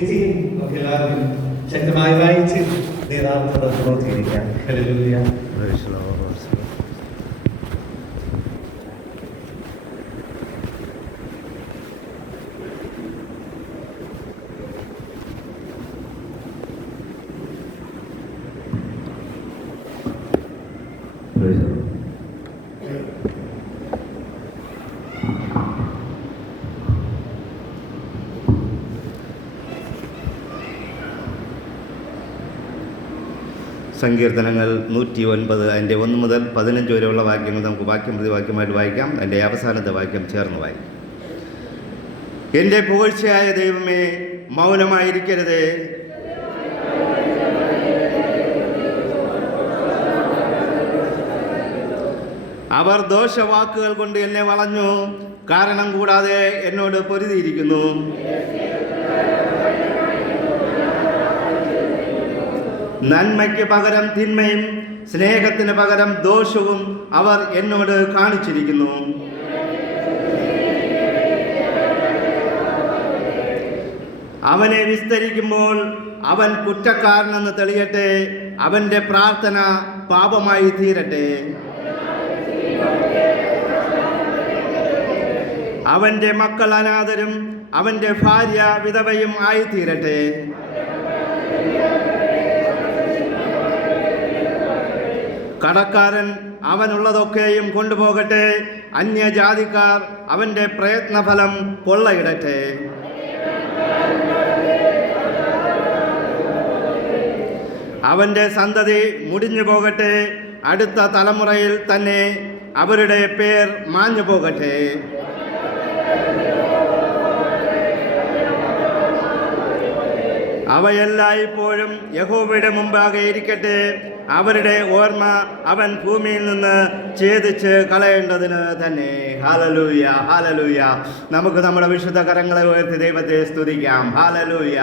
meeting of Elohim. Check my writing. Thereafter, the Lord, Hallelujah. Praise the Lord. സങ്കീർത്തനങ്ങൾ നൂറ്റി ഒൻപത് അതിന്റെ ഒന്ന് മുതൽ പതിനഞ്ച് വരെയുള്ള വാക്യങ്ങൾ നമുക്ക് വാക്യം പ്രതിവാക്യമായിട്ട് വായിക്കാം. അതിന്റെ അവസാനത്തെ വാക്യം ചേർന്ന് വായിക്കാം. എന്റെ പുകഴ്ചയായ ദൈവമേ മൗനമായിരിക്കരുതേ. അവർ ദോഷവാക്കുകൾ കൊണ്ട് എന്നെ വളഞ്ഞു. കാരണം കൂടാതെ എന്നോട് പൊരുതിയിരിക്കുന്നു. നന്മയ്ക്ക് പകരം തിന്മയും സ്നേഹത്തിന് പകരം ദോഷവും അവർ എന്നോട് കാണിച്ചിരിക്കുന്നു. അവനെ വിസ്തരിക്കുമ്പോൾ അവൻ കുറ്റക്കാരനെന്ന് തെളിയട്ടെ അവന്റെ പ്രാർത്ഥന പാപമായി തീരട്ടെ. അവന്റെ മക്കൾ അനാഥരും അവന്റെ ഭാര്യ വിധവയും ആയിത്തീരട്ടെ. കടക്കാരൻ അവനുള്ളതൊക്കെയും കൊണ്ടുപോകട്ടെ. അന്യജാതിക്കാർ അവന്റെ പ്രയത്നഫലം കൊള്ളയിടട്ടെ. അവന്റെ സന്തതി മുടിഞ്ഞു പോകട്ടെ. അടുത്ത തലമുറയിൽ തന്നെ അവരുടെ പേർ മാഞ്ഞു പോകട്ടെ. അവയെല്ലായ്പ്പോഴും യഹോവയുടെ മുമ്പാകെ ഇരിക്കട്ടെ. അവരുടെ ഓർമ്മ അവൻ ഭൂമിയിൽ നിന്ന് ഛേദിച്ച് കളയേണ്ടതിന് തന്നെ. ഹാലലൂയ ഹാലലൂയ നമുക്ക് നമ്മുടെ വിശുദ്ധ കരങ്ങളെ ഉയർത്തി ദൈവത്തെ സ്തുതിക്കാം. ഹാലലൂയ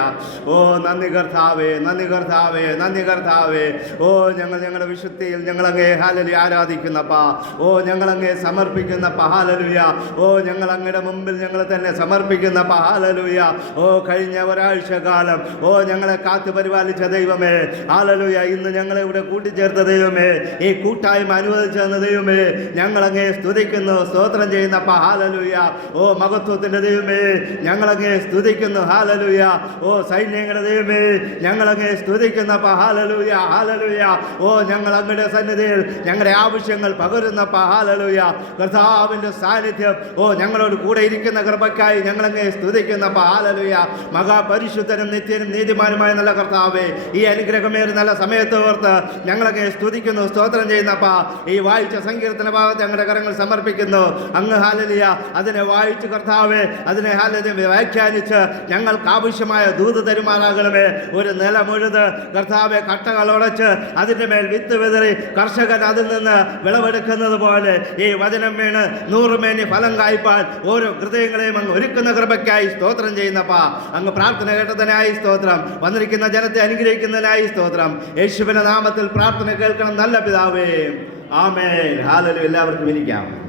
ഓ നന്ദി കർത്താവേ നന്ദി കർത്താവേ നന്ദി കർത്താവേ. ഓ ഞങ്ങൾ ഞങ്ങളുടെ വിശുദ്ധിയിൽ ഞങ്ങളങ്ങേ ഹാലലി ആരാധിക്കുന്നപ്പ. ഓ ഞങ്ങളങ്ങേ സമർപ്പിക്കുന്നപ്പ. ഹാലലൂയ ഓ ഞങ്ങൾ അങ്ങയുടെ മുമ്പിൽ ഞങ്ങൾ തന്നെ സമർപ്പിക്കുന്നപ്പ. ഹാലലൂയ ഓ കഴിഞ്ഞ ഒരാഴ്ച കാലം. ഓ ഞങ്ങളെ കാത്തു പരിപാലിച്ച ദൈവമേ. ആലലുയ ഇന്ന് ഞങ്ങളെ ഇവിടെ കൂട്ടിച്ചേർത്ത ദൈവമേ. ഈ കൂട്ടായ്മ അനുവദിച്ചു തന്ന ദൈവമേ. ഞങ്ങളങ്ങേ സ്തുതിക്കുന്നു സ്തോത്രം ചെയ്യുന്നപ്പ. ഹാലലൂയ ഓ മഹത്വത്തിന്റെ ദൈവമേ. ഞങ്ങളങ്ങേ സ്തുതിക്കുന്നു ഹാലലൂയ ഓ സൈന്യങ്ങളുടെ ദൈവമേ. ഞങ്ങളങ്ങേ സ്തുതിക്കുന്നപ്പ. ഹാലലൂയ ഹാലലൂയ ഓ ഞങ്ങൾ അങ്ങയുടെ സന്നിധിയിൽ ഞങ്ങളുടെ ആവശ്യങ്ങൾ പകരുന്നപ്പ. ഹാലലൂയ കർത്താവിന്റെ സാന്നിധ്യം. ഓ ഞങ്ങളോട് കൂടെ ഇരിക്കുന്ന കൃപയ്ക്കായി ഞങ്ങളങ്ങേ സ്തുതിക്കുന്നപ്പ. ഹാലലൂയ മഹാപരിശുദ്ധനും നിത്യനും നീതിമാനുമായ നല്ല കർത്താവേ ഈ അനുഗ്രഹമേറി നല്ല സമയത്ത് ഓർത്ത് ഞങ്ങളൊക്കെ സ്തുതിക്കുന്നു സ്തോത്രം ചെയ്യുന്നപ്പ. ഈ വായിച്ച സങ്കീർത്തന ഭാഗത്ത് ഞങ്ങളുടെ കരങ്ങൾ സമർപ്പിക്കുന്നു. അങ്ങ് ഹാലലിയ അതിനെ വായിച്ച് കർത്താവെ അതിനെ ഹാലലിയ വ്യാഖ്യാനിച്ച് ഞങ്ങൾക്ക് ആവശ്യമായ ദൂത് തരുമാറാകണമേ. ഒരു നില മുഴുത് കർത്താവെ കട്ടകളൊടച്ച് അതിന്റെ മേൽ വിത്ത് വിതറി കർഷകൻ അതിൽ നിന്ന് വിളവെടുക്കുന്നത് പോലെ ഈ വചനം വീണ് നൂറുമേനി ഫലം കായ്പാൻ ഓരോ ഹൃദയങ്ങളെയും അങ്ങ് ഒരുക്കുന്ന കൃപയ്ക്കായി സ്തോത്രം ചെയ്യുന്നപ്പ. അങ്ങ് പ്രാർത്ഥന കേട്ടതിനായി സ്തോത്രം. വന്നിരിക്കുന്ന ജനത്തെ അനുഗ്രഹിക്കുന്നതിനായി സ്തോത്രം. യേശുവിന്റെ നാമത്തിൽ പ്രാർത്ഥന കേൾക്കണം നല്ല പിതാവേ. ആമേൻ. ഹാലലു എല്ലാവർക്കും ഇരിക്കാം.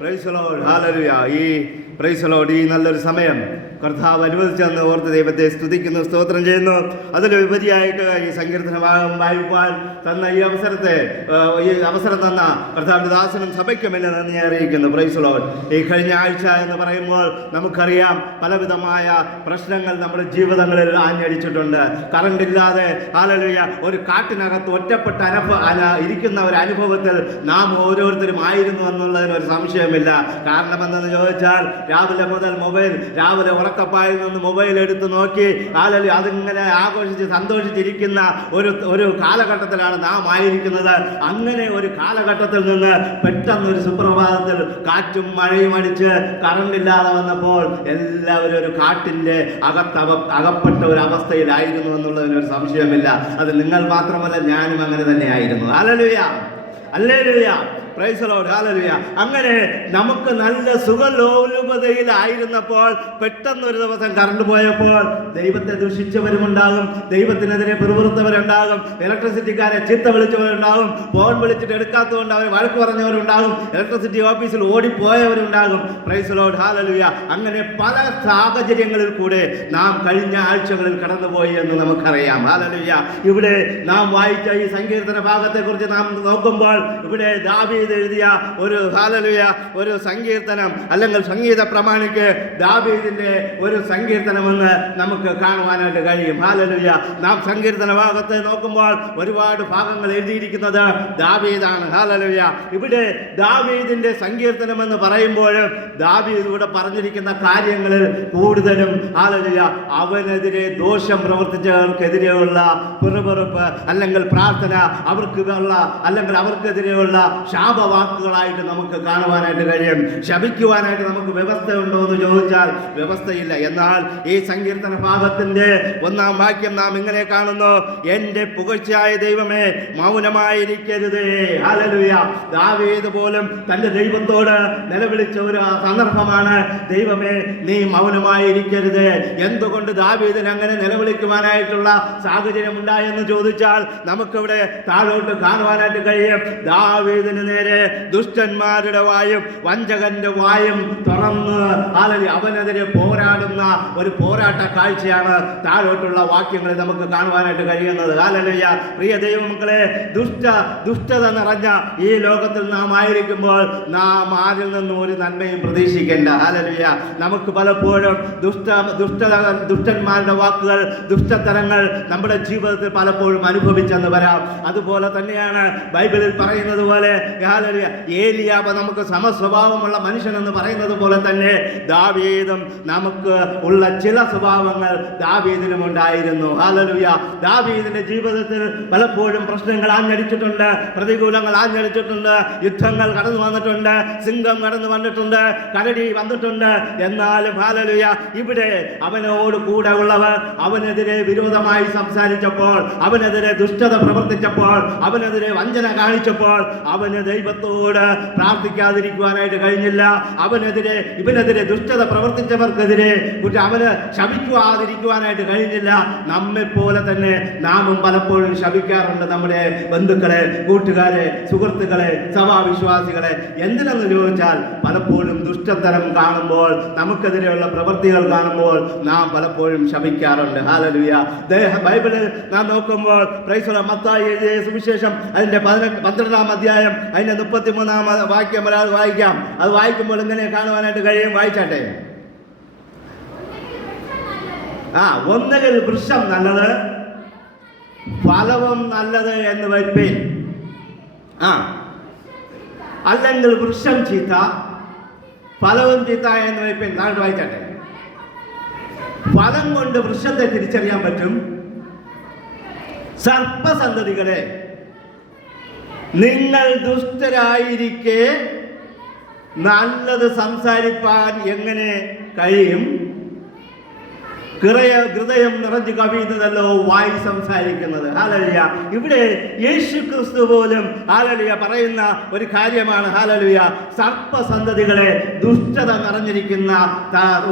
പ്രൈസ് ലോർഡ് ഈ പ്രൈസ് ലോർഡ് ഈ നല്ലൊരു സമയം കർത്താവ് അനുവദിച്ചെന്ന് ഓർത്ത് ദൈവത്തെ സ്തുതിക്കുന്നു സ്തോത്രം ചെയ്യുന്നു. അതിലുപരിയായിട്ട് ഈ സങ്കീർത്തന ഭാഗം വായിക്കുവാൻ തന്ന ഈ അവസരത്തെ ഈ അവസരം തന്ന കർത്താവിന്റെ ദാസനും സഭയ്ക്കുമില്ല നന്ദി അറിയിക്കുന്നു. പ്രൈസ് ലോർഡ് ഈ കഴിഞ്ഞ ആഴ്ച എന്ന് പറയുമ്പോൾ നമുക്കറിയാം പലവിധമായ പ്രശ്നങ്ങൾ നമ്മുടെ ജീവിതങ്ങളിൽ ആഞ്ഞടിച്ചിട്ടുണ്ട്. കറണ്ട് ഇല്ലാതെ ഹാലലുയ ഒരു കാട്ടിനകത്ത് ഒറ്റപ്പെട്ട അനുഭവ അന- ഇരിക്കുന്ന ഒരു അനുഭവത്തിൽ നാം ഓരോരുത്തരും ആയിരുന്നു എന്നുള്ളതിന് ഒരു സംശയമില്ല. കാരണം എന്തെന്ന് ചോദിച്ചാൽ രാവിലെ മുതൽ മൊബൈൽ രാവിലെ ഉറക്കപ്പായിൽ നിന്ന് മൊബൈൽ എടുത്ത് നോക്കി ഹാലലു അതിങ്ങനെ ആഘോഷിച്ച് സന്തോഷിച്ചിരിക്കുന്ന ഒരു ഒരു കാലഘട്ടത്തിലാണ് നാം ആയിരിക്കുന്നത്. അങ്ങനെ ഒരു കാലഘട്ടത്തിൽ നിന്ന് പെട്ടെന്ന് ഒരു സുപ്രഭാതത്തിൽ കാറ്റും മഴയും അടിച്ച് കറണ്ട് ഇല്ലാതെ വന്നപ്പോൾ എല്ലാവരും ഒരു കാട്ടിന്റെ അകത്തവ അകപ്പെട്ട ഒരു അവസ്ഥയിലായിരുന്നു എന്നുള്ളതിന് ഒരു സംശയമില്ല. അത് നിങ്ങൾ മാത്രമല്ല ഞാനും അങ്ങനെ തന്നെയായിരുന്നു. അലലുയ ഹാലലുയ അങ്ങനെ നമുക്ക് നല്ല സുഖലോലുപതയിലായിരുന്നപ്പോൾ പെട്ടെന്ന് ഒരു ദിവസം കറണ്ട് പോയപ്പോൾ ദൈവത്തെ ദുഷിച്ചവരുമുണ്ടാകും ദൈവത്തിനെതിരെ പിറുപിറുത്തവരുണ്ടാകും ഇലക്ട്രിസിറ്റിക്കാരെ ചീത്ത വിളിച്ചവരുണ്ടാകും ഫോൺ വിളിച്ചിട്ട് എടുക്കാത്തതുകൊണ്ട് അവരെ വഴക്ക് പറഞ്ഞവരുണ്ടാകും ഇലക്ട്രിസിറ്റി ഓഫീസിൽ ഓടിപ്പോയവരുണ്ടാകും. പ്രൈസ് ലോഡ് ഹാലലുയ അങ്ങനെ പല സാഹചര്യങ്ങളിൽ കൂടെ നാം കഴിഞ്ഞ ആഴ്ചകളിൽ കടന്നുപോയി എന്ന് നമുക്കറിയാം. ഹാലലുയ ഇവിടെ നാം വായിച്ച ഈ സങ്കീർത്തന ഭാഗത്തെക്കുറിച്ച് നാം നോക്കുമ്പോൾ ഇവിടെ ദാവീദ് എഴുതിയ ഒരു ഹാലലുയ ഒരു സങ്കീർത്തനം അല്ലെങ്കിൽ സംഗീത പ്രമാണിക്ക് ദാവീദിന്റെ ഒരു സങ്കീർത്തനമെന്ന് നമുക്ക് കാണുവാനായിട്ട് കഴിയും. ഹാലലുയ. നാം സങ്കീർത്തന ഭാഗത്തെ നോക്കുമ്പോൾ ഒരുപാട് ഭാഗങ്ങൾ എഴുതിയിരിക്കുന്നത് ദാവീദാണ്. ഹാലലുയ. ഇവിടെ ദാവീദിന്റെ സങ്കീർത്തനം എന്ന് പറയുമ്പോൾ ദാവീദ് ഇവിടെ പറഞ്ഞിരിക്കുന്ന കാര്യങ്ങളിൽ കൂടുതലും ഹാലലുയ അവനെതിരെ ദോഷം പ്രവർത്തിച്ചവർക്കെതിരെയുള്ള പിറുപിറുപ്പ് അല്ലെങ്കിൽ പ്രാർത്ഥന അവർക്ക് ഉള്ള അല്ലെങ്കിൽ അവർക്കെതിരെയുള്ള ശാപവാക്കുകളായിട്ട് നമുക്ക് കാണുവാനായിട്ട് കഴിയും. ശപിക്കുവാനായിട്ട് നമുക്ക് വ്യവസ്ഥയുണ്ടോ എന്ന് ചോദിച്ചാൽ വ്യവസ്ഥയില്ല. എന്നാൽ ഈ സങ്കീർത്തന ഭാഗത്തിന്റെ ഒന്നാം വാക്യം നാം ഇങ്ങനെ കാണുന്നു. എന്റെ പുകഴ്ചയായ ദൈവമേ മൗനമായിരിക്കരുതേ. ദാവീദ് പോലും തന്റെ ദൈവത്തോട് നിലവിളിച്ച ഒരു സന്ദർഭമാണ് ദൈവമേ നീ മൗനമായിരിക്കരുത്. എന്തുകൊണ്ട് ദാവീദിന് അങ്ങനെ നിലവിളിക്കുവാനായിട്ടുള്ള സാഹചര്യം ഉണ്ടായെന്ന് ചോദിച്ചാൽ നമുക്കിവിടെ താഴോട്ട് കാണുവാനായിട്ട് കഴിയും. ദാവീദിന് നേരെ ദുഷ്ടന്മാരുടെ വായും വഞ്ചകന്റെ വായും തുറന്ന് ആലലി അവനെതിരെ പോരാടുന്ന ഒരു പോരാട്ട കാഴ്ചയാണ് താഴോട്ടുള്ള വാക്യങ്ങളിൽ നമുക്ക് കാണുവാനായിട്ട് കഴിയുന്നത്. ആലലയ്യ പ്രിയ ദൈവമക്കളെ ദുഷ്ട ദുഷ്ടത നിറഞ്ഞ ഈ ലോകത്തിൽ നാം ആയിരിക്കുമ്പോൾ നാം ആരിൽ നിന്നും ഒരു നന്മയും പ്രതീക്ഷിക്കേണ്ട. ഹാലലുയ നമുക്ക് പലപ്പോഴും ദുഷ്ട ദുഷ്ടത ദുഷ്ടന്മാരുടെ വാക്കുകൾ ദുഷ്ടതരങ്ങൾ നമ്മുടെ ജീവിതത്തിൽ പലപ്പോഴും അനുഭവിച്ചെന്ന് വരാം. അതുപോലെ തന്നെയാണ് ബൈബിളിൽ പറയുന്നത് പോലെ ഹാലലുയ ഏലിയാബ നമുക്ക് സമസ്വഭാവമുള്ള മനുഷ്യൻ എന്ന് പറയുന്നത് പോലെ തന്നെ ദാവീദും നമുക്ക് ഉള്ള ചില സ്വഭാവങ്ങൾ ദാവീദിനും ഉണ്ടായിരുന്നു. ഹാലലുയ ദാവീദിന്റെ ജീവിതത്തിൽ പലപ്പോഴും പ്രശ്നങ്ങൾ ആഞ്ഞടിച്ചിട്ടുണ്ട് പ്രതികൂലങ്ങൾ ആഞ്ഞടിച്ചിട്ടുണ്ട് യുദ്ധങ്ങൾ കടന്നു വന്നിട്ടുണ്ട് സിംഹം കടന്നു വന്നിട്ടുണ്ട് കരടി വന്നിട്ടുണ്ട്. എന്നാലും ഹാലലുയ ഇവിടെ അവനോട് കൂടെ ഉള്ളവർ അവനെതിരെ വിരോധമായി സംസാരിച്ചപ്പോൾ അവനെതിരെ ദുഷ്ടത പ്രവർത്തിച്ചപ്പോൾ അവനെതിരെ വഞ്ചന കാണിച്ചപ്പോൾ അവന് ദൈവത്തോട് പ്രാർത്ഥിക്കാതിരിക്കുവാനായിട്ട് കഴിഞ്ഞില്ല. അവനെതിരെ ഇവനെതിരെ ദുഷ്ടത പ്രവർത്തിച്ചവർക്കെതിരെ അവന് ശപിക്കുവാതിരിക്കുവാനായിട്ട് കഴിഞ്ഞില്ല. നമ്മെ പോലെ തന്നെ നാമും പലപ്പോഴും ശപിക്കാറുണ്ട് നമ്മുടെ ബന്ധുക്കളെ കൂട്ടുകാരെ സുഹൃത്തുക്കളെ സഭാവിശ്വാസികളെ. എന്തിനെന്ന് ചോദിച്ചാൽ പലപ്പോഴും ദുഷ്ടത്തരം കാണുമ്പോൾ നമുക്കെതിരെയുള്ള പ്രവൃത്തികൾ കാണുമ്പോൾ നാം പലപ്പോഴും ശപിക്കാറുണ്ട്. ഹാലലുയ ബൈബിളിൽ നാം നോക്കുമ്പോൾ സുവിശേഷം അതിന്റെ പതിനെട്ട് പന്ത്രണ്ടാം അധ്യായം അതിന്റെ മുപ്പത്തിമൂന്നാം വാക്യം ഒരാൾ വായിക്കാം. അത് വായിക്കുമ്പോൾ ഇങ്ങനെ കാണുവാനായിട്ട് കഴിയും? വായിച്ചാട്ടെ. ആ ഒന്നുകിൽ വൃക്ഷം നല്ലത് ഫലവും നല്ലത് എന്ന് വയ്പ്പേൻ ആ അല്ലെങ്കിൽ വൃക്ഷം ചീത്ത ഫലവും ചീത്ത എന്ന് വയ്പ്പേൻ താഴെ വായിച്ചാട്ടെ. ഫലം കൊണ്ട് വൃക്ഷത്തെ തിരിച്ചറിയാൻ പറ്റും. സർപ്പസന്തതികളെ നിങ്ങൾ ദുഷ്ടരായിരിക്കെ നല്ലത് സംസാരിപ്പാൻ എങ്ങനെ കഴിയും? ഹൃദയ ഹൃദയം നിറഞ്ഞു കവിയുന്നതല്ലോ വായി സംസാരിക്കുന്നത്. ഹാലലിയ ഇവിടെ യേശു ക്രിസ്തു പോലും ഹാലലിയ പറയുന്ന ഒരു കാര്യമാണ്. ഹാലലിയ സർപ്പസന്തതികളെ ദുഷ്ടത നിറഞ്ഞിരിക്കുന്ന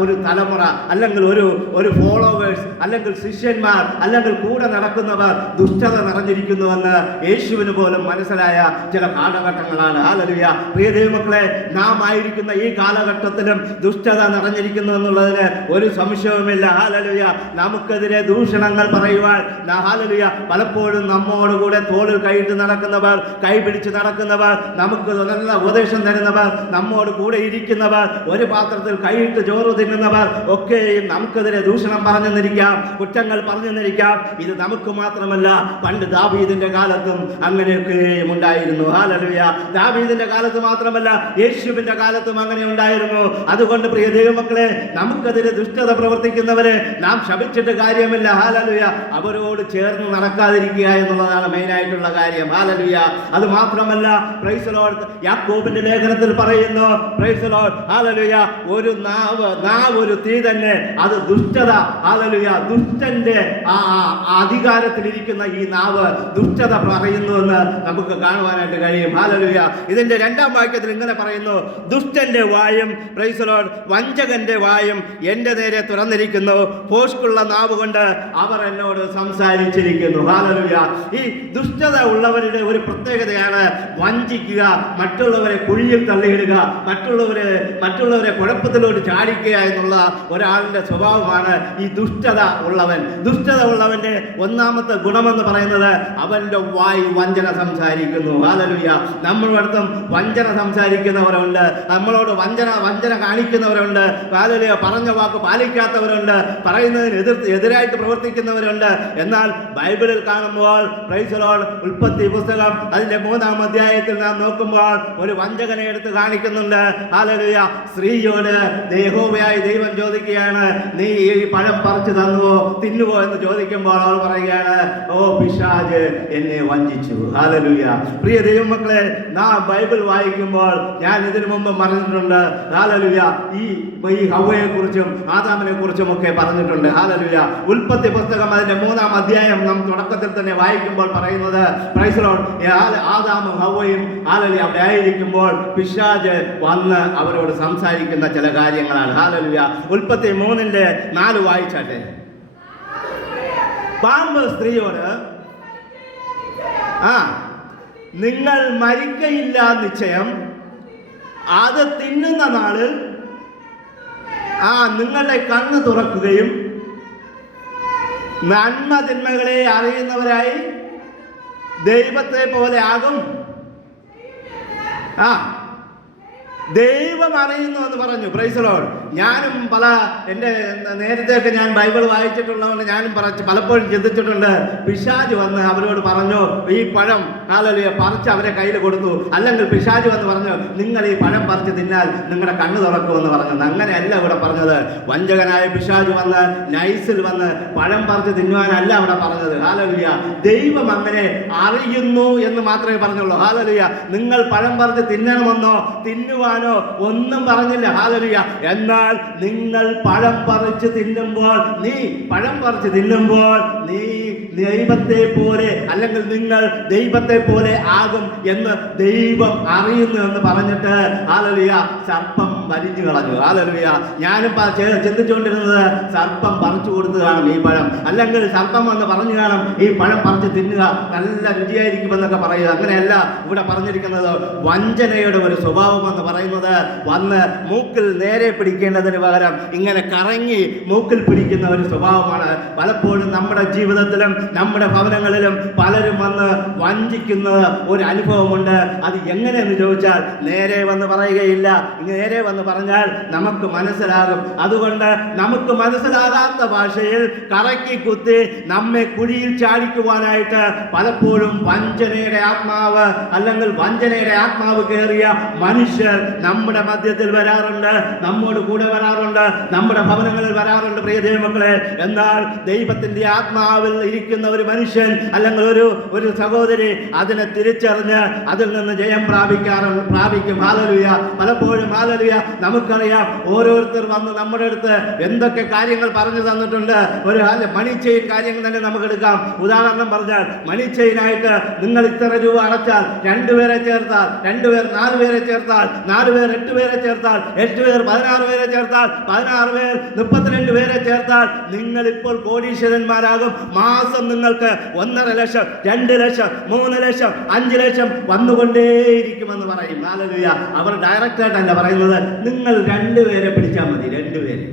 ഒരു തലമുറ അല്ലെങ്കിൽ ഒരു ഒരു ഫോളോവേഴ്സ് അല്ലെങ്കിൽ ശിഷ്യന്മാർ അല്ലെങ്കിൽ കൂടെ നടക്കുന്നവർ ദുഷ്ടത നിറഞ്ഞിരിക്കുന്നുവെന്ന് യേശുവിന് പോലും മനസ്സിലായ ചില കാലഘട്ടങ്ങളാണ്. ഹാലലിയ പ്രിയ ദൈവമക്കളെ നാം ആയിരിക്കുന്ന ഈ കാലഘട്ടത്തിലും ദുഷ്ടത നിറഞ്ഞിരിക്കുന്നു എന്നുള്ളതിന് ഒരു സംശയവുമില്ല. ഹാലലുയ നമുക്കെതിരെ ദൂഷണങ്ങൾ പറയുവാൻ. ഹാലലുയ പലപ്പോഴും നമ്മോടുകൂടെ തോളിൽ കൈയിട്ട് നടക്കുന്നവർ കൈ പിടിച്ച് നടക്കുന്നവർ നമുക്ക് നല്ല ഉപദേശം തരുന്നവർ നമ്മോട് കൂടെ ഇരിക്കുന്നവർ ഒരു പാത്രത്തിൽ കൈയിട്ട് ചോറ് തിന്നുന്നവർ ഒക്കെയും നമുക്കെതിരെ ദൂഷണം പറഞ്ഞു നിന്നിരിക്കാം കുറ്റങ്ങൾ പറഞ്ഞു നിന്നിരിക്കാം ഇത് നമുക്ക് മാത്രമല്ല പണ്ട് ദാവീദിന്റെ കാലത്തും അങ്ങനെയൊക്കെയും ഉണ്ടായിരുന്നു. ഹാലലുയ ദാവീദിന്റെ കാലത്ത് മാത്രമല്ല യേശുവിന്റെ കാലത്തും അങ്ങനെ ഉണ്ടായിരുന്നു. അതുകൊണ്ട് പ്രിയ ദൈവമക്കളെ നമുക്കെതിരെ ദുഷ്ടത പ്രവർത്തിക്കുന്നവരെ നാം ശപിച്ചിട്ട് കാര്യമില്ല. ഹാലലുയ. അവരോട് ചേർന്ന് നടക്കാതിരിക്കുക എന്നുള്ളതാണ് മെയിനായിട്ടുള്ള കാര്യം. ഹാലലുയ. അത് മാത്രമല്ല പ്രൈസ് ലോഡ് യാക്കോബിന്റെ ലേഖനത്തിൽ പറയുന്നു ഹാലലുയ. ഒരു നാവ് നാവ് ഒരു തീ തന്നെ. അത് ദുഷ്ടത. ഹാലലുയ. ദുഷ്ടന്റെ ആ അധികാരത്തിലിരിക്കുന്ന ഈ നാവ് ദുഷ്ടത പറയുന്നു എന്ന് നമുക്ക് കാണുവാനായിട്ട് കഴിയും. ഹാലലുയ. ഇതിന്റെ രണ്ടാം വാക്യത്തിൽ ഇങ്ങനെ പറയുന്നു ദുഷ്ടന്റെ വായും പ്രൈസ് ലോഡ് വഞ്ചകന്റെ വായും എന്റെ നേരെ തുറന്നിരിക്കുന്നു. പോഷ്കുള്ള നാവ് കൊണ്ട് അവർ എന്നോട് സംസാരിച്ചിരിക്കുന്നു. ഹാലലുയ ഈ ദുഷ്ടത ഉള്ളവരുടെ ഒരു പ്രത്യേകതയാണ് വഞ്ചിക്കുക മറ്റുള്ളവരെ കുഴിയിൽ തള്ളിയിടുക മറ്റുള്ളവരെ മറ്റുള്ളവരെ കുഴപ്പത്തിലോട്ട് ചാടിക്കുക എന്നുള്ള ഒരാളിന്റെ സ്വഭാവമാണ് ഈ ദുഷ്ടത ഉള്ളവൻ. ദുഷ്ടത ഉള്ളവന്റെ ഒന്നാമത്തെ ഗുണമെന്ന് പറയുന്നത് അവന്റെ വായി വഞ്ചന സംസാരിക്കുന്നു. ഹാലലുയ നമ്മളടുത്തും വഞ്ചന സംസാരിക്കുന്നവരുണ്ട്. നമ്മളോട് വഞ്ചന വഞ്ചന കാണിക്കുന്നവരുണ്ട്. ഹാലലുയ പറഞ്ഞ വാക്ക് പാലിക്കാത്തവരുണ്ട്. പറയുന്നതിന് എതിർ എതിരായിട്ട് പ്രവർത്തിക്കുന്നവരുണ്ട്. എന്നാൽ ബൈബിളിൽ കാണുമ്പോൾ പ്രൈസലോൾ ഉൽപ്പത്തി പുസ്തകം അതിന്റെ മൂന്നാം അധ്യായത്തിൽ നാം നോക്കുമ്പോൾ ഒരു വഞ്ചകനെ എടുത്ത് കാണിക്കുന്നുണ്ട്. ഹാലലുയ സ്ത്രീയോട് ദേഹോവയായി ദൈവം ചോദിക്കുകയാണ് നീ ഈ പഴം പറിച്ചു തന്നുവോ തിന്നുവോ? എന്ന് ചോദിക്കുമ്പോൾ അവൾ പറയുകയാണ് ഓ പിശാജ് എന്നെ വഞ്ചിച്ചു. ആലലുയ പ്രിയ ദൈവമക്കളെ നാം ബൈബിൾ വായിക്കുമ്പോൾ ഞാൻ ഇതിനു മുമ്പ് പറഞ്ഞിട്ടുണ്ട് ആലലുയ ഈ ഹവയെ കുറിച്ചും ആദാമിനെ കുറിച്ചും ഒക്കെ പറഞ്ഞിട്ടുണ്ട്. ഹാലലുയ ഉൽപ്പത്തി പുസ്തകം അതിന്റെ മൂന്നാം അധ്യായം നാം തുടക്കത്തിൽ തന്നെ വായിക്കുമ്പോൾ പറയുന്നത് ആദാമും ഹവയും ഹാലലി അവിടെ ആയിരിക്കുമ്പോൾ പിശാജ് വന്ന് അവരോട് സംസാരിക്കുന്ന ചില കാര്യങ്ങളാണ്. ഹാലലുയ ഉൽപ്പത്തി മൂന്നിന്റെ നാല് വായിച്ചാട്ടെ. പാമ്പ് സ്ത്രീയോട് ആ നിങ്ങൾ മരിക്കയില്ല നിശ്ചയം. അത് തിന്നുന്ന നാളിൽ ആ നിങ്ങളുടെ കണ്ണ് തുറക്കുകയും നന്മ തിന്മകളെ അറിയുന്നവരായി ദൈവത്തെ പോലെ ആകും. ആ. ദൈവം അറിയുന്നു എന്ന് പറഞ്ഞു. പ്രൈസലോൾ ഞാനും പല എന്റെ നേരത്തെയൊക്കെ ഞാൻ ബൈബിൾ വായിച്ചിട്ടുള്ളതുകൊണ്ട് ഞാനും പറഞ്ഞു പലപ്പോഴും ചിന്തിച്ചിട്ടുണ്ട്. പിശാജ് വന്ന് അവരോട് പറഞ്ഞു ഈ പഴം ആലലിയ പറിച്ച് അവരെ കയ്യിൽ കൊടുത്തു. അല്ലെങ്കിൽ പിശാജ് വന്ന് പറഞ്ഞു നിങ്ങൾ ഈ പഴം പറിച്ച് തിന്നാൽ നിങ്ങളുടെ കണ്ണ് തുറക്കുമെന്ന് പറഞ്ഞു. അങ്ങനെയല്ല ഇവിടെ പറഞ്ഞത്. വഞ്ചകനായ പിശാജ് വന്ന് നൈസിൽ വന്ന് പഴം പറിച്ച് തിന്നുവാനല്ല അവിടെ പറഞ്ഞത്. ഹാലലിയ ദൈവം അങ്ങനെ അറിയുന്നു എന്ന് മാത്രമേ പറഞ്ഞുള്ളൂ. ഹാലലിയ നിങ്ങൾ പഴം പറിച്ച് തിന്നണമെന്നോ തിന്നുവാനോ ഒന്നും പറഞ്ഞില്ല. ഹാലലിയ എന്നാൽ നിങ്ങൾ പഴം പറിച്ച് തിന്നുമ്പോൾ നീ പഴം പറിച്ച് തിന്നുമ്പോൾ നീ ദൈവത്തെ പോലെ അല്ലെങ്കിൽ നിങ്ങൾ ദൈവത്തെ പോലെ ആകും എന്ന് ദൈവം അറിയുന്നു എന്ന് പറഞ്ഞിട്ട് ഹാലലിയ സർപ്പം വലിഞ്ഞു കളഞ്ഞു. ആലറിയ ഞാനും പ- ചെ- ചിന്തിച്ചുകൊണ്ടിരുന്നത് സർപ്പം പറിച്ചു കൊടുത്തു കാണും ഈ പഴം. അല്ലെങ്കിൽ സർപ്പം വന്ന് പറഞ്ഞു കാണും ഈ പഴം പറിച്ച് തിന്നുക നല്ല രുചിയായിരിക്കുമെന്നൊക്കെ പറയുക. അങ്ങനെയല്ല ഇവിടെ പറഞ്ഞിരിക്കുന്നത് വഞ്ചനയുടെ ഒരു സ്വഭാവം എന്ന് പറയുന്നത് വന്ന് മൂക്കിൽ നേരെ പിടിക്കേണ്ടതിന് പകരം ഇങ്ങനെ കറങ്ങി മൂക്കിൽ പിടിക്കുന്ന ഒരു സ്വഭാവമാണ്. പലപ്പോഴും നമ്മുടെ ജീവിതത്തിലും നമ്മുടെ ഭവനങ്ങളിലും പലരും വന്ന് വഞ്ചിക്കുന്ന ഒരു അനുഭവമുണ്ട്. അത് എങ്ങനെയെന്ന് ചോദിച്ചാൽ നേരെ വന്ന് പറയുകയില്ല. നേരെ വന്ന് പറഞ്ഞാൽ നമുക്ക് മനസ്സിലാകും. അതുകൊണ്ട് നമുക്ക് മനസ്സിലാകാത്ത ഭാഷയിൽ കറക്കി കുത്തി നമ്മെ കുഴിയിൽ ചാടിക്കുവാനായിട്ട് പലപ്പോഴും വഞ്ചനയുടെ ആത്മാവ് അല്ലെങ്കിൽ വഞ്ചനയുടെ ആത്മാവ് കയറിയ മനുഷ്യർ നമ്മുടെ മധ്യത്തിൽ വരാറുണ്ട് നമ്മോട് കൂടെ വരാറുണ്ട് നമ്മുടെ ഭവനങ്ങളിൽ വരാറുണ്ട് പ്രിയ ദൈവമക്കളെ. എന്നാൽ ദൈവത്തിന്റെ ആത്മാവിൽ ഇരിക്കുന്ന ഒരു മനുഷ്യൻ അല്ലെങ്കിൽ ഒരു ഒരു സഹോദരി അതിനെ തിരിച്ചറിഞ്ഞ് അതിൽ നിന്ന് ജയം പ്രാപിക്കാറുണ്ട് പ്രാപിക്കും. ഹാലലുയ. പലപ്പോഴും ഹാലലുയ നമുക്കറിയാം ഓരോരുത്തർ വന്ന് നമ്മുടെ അടുത്ത് എന്തൊക്കെ കാര്യങ്ങൾ പറഞ്ഞു തന്നിട്ടുണ്ട്. ഒരു മണി ചെയിൻ കാര്യങ്ങൾ തന്നെ നമുക്ക് എടുക്കാം. ഉദാഹരണം പറഞ്ഞാൽ മണി ചെയിനായിട്ട് നിങ്ങൾ ഇത്ര രൂപ അടച്ചാൽ രണ്ടുപേരെ ചേർത്താൽ രണ്ടുപേർ നാല് പേരെ ചേർത്താൽ നാല് പേർ എട്ട് പേരെ ചേർത്താൽ എട്ട് പേർ പതിനാറ് പേരെ ചേർത്താൽ പതിനാറ് പേർ മുപ്പത്തിരണ്ട് പേരെ ചേർത്താൽ നിങ്ങൾ ഇപ്പോൾ കോടീശ്വരന്മാരാകും. മാസം നിങ്ങൾക്ക് ഒന്നര ലക്ഷം രണ്ട് ലക്ഷം മൂന്ന് ലക്ഷം അഞ്ച് ലക്ഷം വന്നുകൊണ്ടേയിരിക്കുമെന്ന് പറയും. അവർ അവർ അല്ല പറയുന്നത്. നിങ്ങൾ രണ്ടുപേരെ പിടിച്ചാൽ മതി രണ്ടുപേരെ.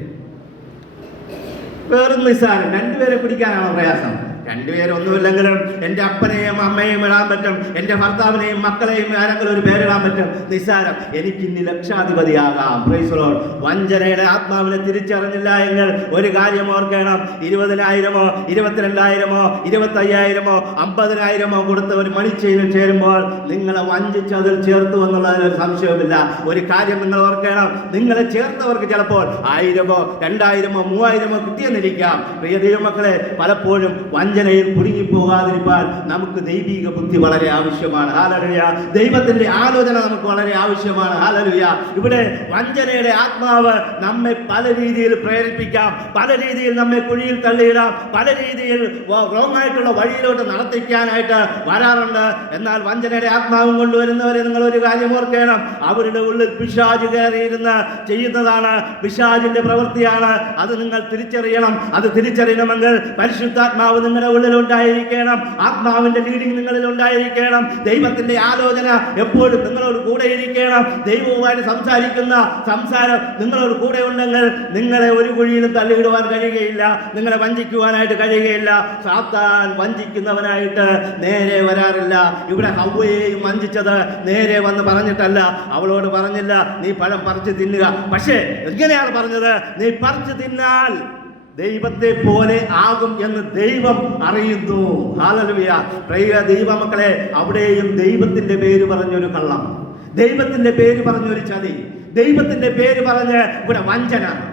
വേറൊന്നും നിസ്സാരം രണ്ടുപേരെ പിടിക്കാനാണോ പ്രയാസം? രണ്ടുപേരൊന്നുമില്ലെങ്കിലും എന്റെ അപ്പനെയും അമ്മയും ഇടാൻ പറ്റും. എന്റെ ഭർത്താവിനെയും മക്കളെയും ആരെങ്കിലും ഒരു പേരിടാൻ പറ്റും. നിസ്സാരം. എനിക്ക് ഇനി ലക്ഷാധിപതിയാകാം Lord. വഞ്ചനയുടെ ആത്മാവിനെ തിരിച്ചറിഞ്ഞില്ല എങ്കിൽ ഒരു കാര്യം ഓർക്കണം. ഇരുപതിനായിരമോ ഇരുപത്തിരണ്ടായിരമോ ഇരുപത്തയ്യായിരമോ അമ്പതിനായിരമോ കൊടുത്ത ഒരു മണിച്ചെയിനിൽ ചേരുമ്പോൾ നിങ്ങളെ വഞ്ചിച്ച് അതിൽ ചേർത്തു എന്നുള്ളതിൽ സംശയവുമില്ല. ഒരു കാര്യം നിങ്ങൾ ഓർക്കണം. നിങ്ങളെ ചേർത്തവർക്ക് ചിലപ്പോൾ ആയിരമോ രണ്ടായിരമോ മൂവായിരമോ കിട്ടിയെന്നിരിക്കാം. പ്രിയ ദൈവമക്കളെ പലപ്പോഴും വഞ്ചനയിൽ കുടുങ്ങി പോകാതിരിക്കാൻ നമുക്ക് ദൈവിക ബുദ്ധി വളരെ ആവശ്യമാണ്. ഹാലലുയ ദൈവത്തിന്റെ ആലോചന നമുക്ക് വളരെ ആവശ്യമാണ്. ഹാലലുയ ഇവിടെ വഞ്ചനയുടെ ആത്മാവ് നമ്മെ പല രീതിയിൽ പ്രേരിപ്പിക്കാം. പല രീതിയിൽ നമ്മെ കുഴിയിൽ തള്ളിയിടാം. പല രീതിയിൽ റോങ് ആയിട്ടുള്ള വഴിയിലോട്ട് നടത്തിക്കാനായിട്ട് വരാറുണ്ട്. എന്നാൽ വഞ്ചനയുടെ ആത്മാവും കൊണ്ടുവരുന്നവരെ നിങ്ങൾ ഒരു കാര്യം ഓർക്കണം. അവരുടെ ഉള്ളിൽ പിശാജ് കയറിയിരുന്ന് ചെയ്യുന്നതാണ് പിശാജിന്റെ പ്രവൃത്തിയാണ്. അത് നിങ്ങൾ തിരിച്ചറിയണം. അത് തിരിച്ചറിയണമെങ്കിൽ പരിശുദ്ധാത്മാവ് നിങ്ങളുടെ ഉള്ളിൽ ഉണ്ടായിരിക്കണം ആത്മാവിന്റെ ലീഡിങ് നിങ്ങളിൽ ഉണ്ടായിരിക്കണം ദൈവത്തിന്റെ ആലോചന എപ്പോഴും നിങ്ങളോട് കൂടെ ഇരിക്കണം. ദൈവവുമായി സംസാരിക്കുന്ന സംസാരം നിങ്ങളോട് കൂടെ ഉണ്ടെങ്കിൽ നിങ്ങളെ ഒരു കുഴിയിലും തള്ളിയിടുവാൻ കഴിയുകയില്ല. നിങ്ങളെ വഞ്ചിക്കുവാനായിട്ട് കഴിയുകയില്ല. സാത്താൻ വഞ്ചിക്കുന്നവനായിട്ട് നേരെ വരാറില്ല. ഇവിടെ ഹൗവയെയും വഞ്ചിച്ചത് നേരെ വന്ന് പറഞ്ഞിട്ടല്ല. അവളോട് പറഞ്ഞില്ല നീ പഴം പറിച്ചു തിന്നുക. പക്ഷേ എങ്ങനെയാണ് പറഞ്ഞത്? നീ പറിച്ചു തിന്നാൽ ദൈവത്തെ പോലെ ആകും എന്ന് ദൈവം അറിയുന്നു. ഹാലലുവിയ പ്രിയ ദൈവമക്കളെ അവിടെയും ദൈവത്തിന്റെ പേര് പറഞ്ഞൊരു കള്ളം. ദൈവത്തിന്റെ പേര് പറഞ്ഞൊരു ചതി. ദൈവത്തിന്റെ പേര് പറഞ്ഞ് ഇവിടെ വഞ്ചന.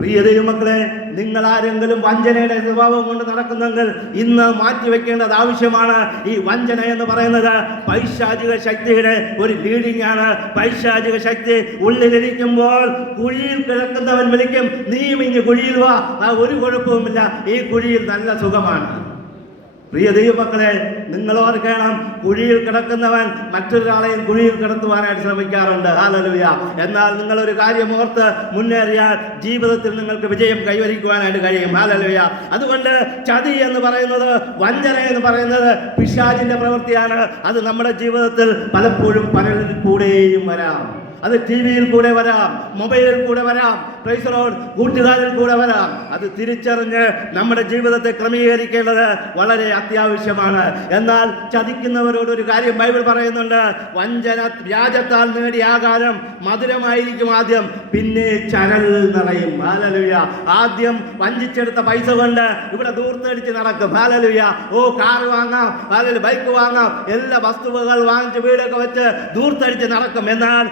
പ്രിയ മക്കളെ നിങ്ങൾ ആരെങ്കിലും വഞ്ചനയുടെ സ്വഭാവം കൊണ്ട് നടക്കുന്നെങ്കിൽ ഇന്ന് മാറ്റിവെക്കേണ്ടത് ആവശ്യമാണ്. ഈ വഞ്ചന എന്ന് പറയുന്നത് പൈശാചിക ശക്തിയുടെ ഒരു ലീഡിംഗ് ആണ്. പൈശാചിക ശക്തി ഉള്ളിലിരിക്കുമ്പോൾ കുഴിയിൽ കിടക്കുന്നവൻ വിളിക്കും നീയും ഇങ്ങ് കുഴിയിൽ വാ. ഒരു കുഴപ്പവുമില്ല. ഈ കുഴിയിൽ നല്ല സുഖമാണ്. പ്രിയ ദൈവമക്കളെ നിങ്ങൾ ഓർക്കണം കുഴിയിൽ കിടക്കുന്നവൻ മറ്റൊരാളെയും കുഴിയിൽ കിടത്തുവാനായിട്ട് ശ്രമിക്കാറുണ്ട്. ഹാലലുയ എന്നാൽ നിങ്ങളൊരു കാര്യം ഓർത്ത് മുന്നേറിയാൽ ജീവിതത്തിൽ നിങ്ങൾക്ക് വിജയം കൈവരിക്കുവാനായിട്ട് കഴിയും. ഹാലലുയ അതുകൊണ്ട് ചതി എന്ന് പറയുന്നത് വഞ്ചന എന്ന് പറയുന്നത് പിശാചിന്റെ പ്രവൃത്തിയാണ്. അത് നമ്മുടെ ജീവിതത്തിൽ പലപ്പോഴും പലരിൽ കൂടെയും വരാം. അത് ടി വിയിൽ കൂടെ വരാം മൊബൈലിൽ കൂടെ വരാം കൂട്ടുകാരിൽ കൂടെ വരാം. അത് തിരിച്ചറിഞ്ഞ് നമ്മുടെ ജീവിതത്തെ ക്രമീകരിക്കേണ്ടത് വളരെ അത്യാവശ്യമാണ്. എന്നാൽ ചതിക്കുന്നവരോട് ഒരു കാര്യം ബൈബിൾ പറയുന്നുണ്ട്. വഞ്ചന വ്യാജത്താൽ നേടിയ ആകാരം മധുരമായിരിക്കും ആദ്യം. പിന്നെ ചരൽ നിറയും. ഹാലലുയ ആദ്യം വഞ്ചിച്ചെടുത്ത പൈസ കൊണ്ട് ഇവിടെ ദൂർത്തടിച്ച് നടക്കും. ഹാലലുയ ഓ കാർ വാങ്ങാം. ഹാലലു ബൈക്ക് വാങ്ങാം. എല്ലാ വസ്തുവകൾ വാങ്ങിച്ച് വീടൊക്കെ വെച്ച് ദൂർത്തടിച്ച് നടക്കും. എന്നാൽ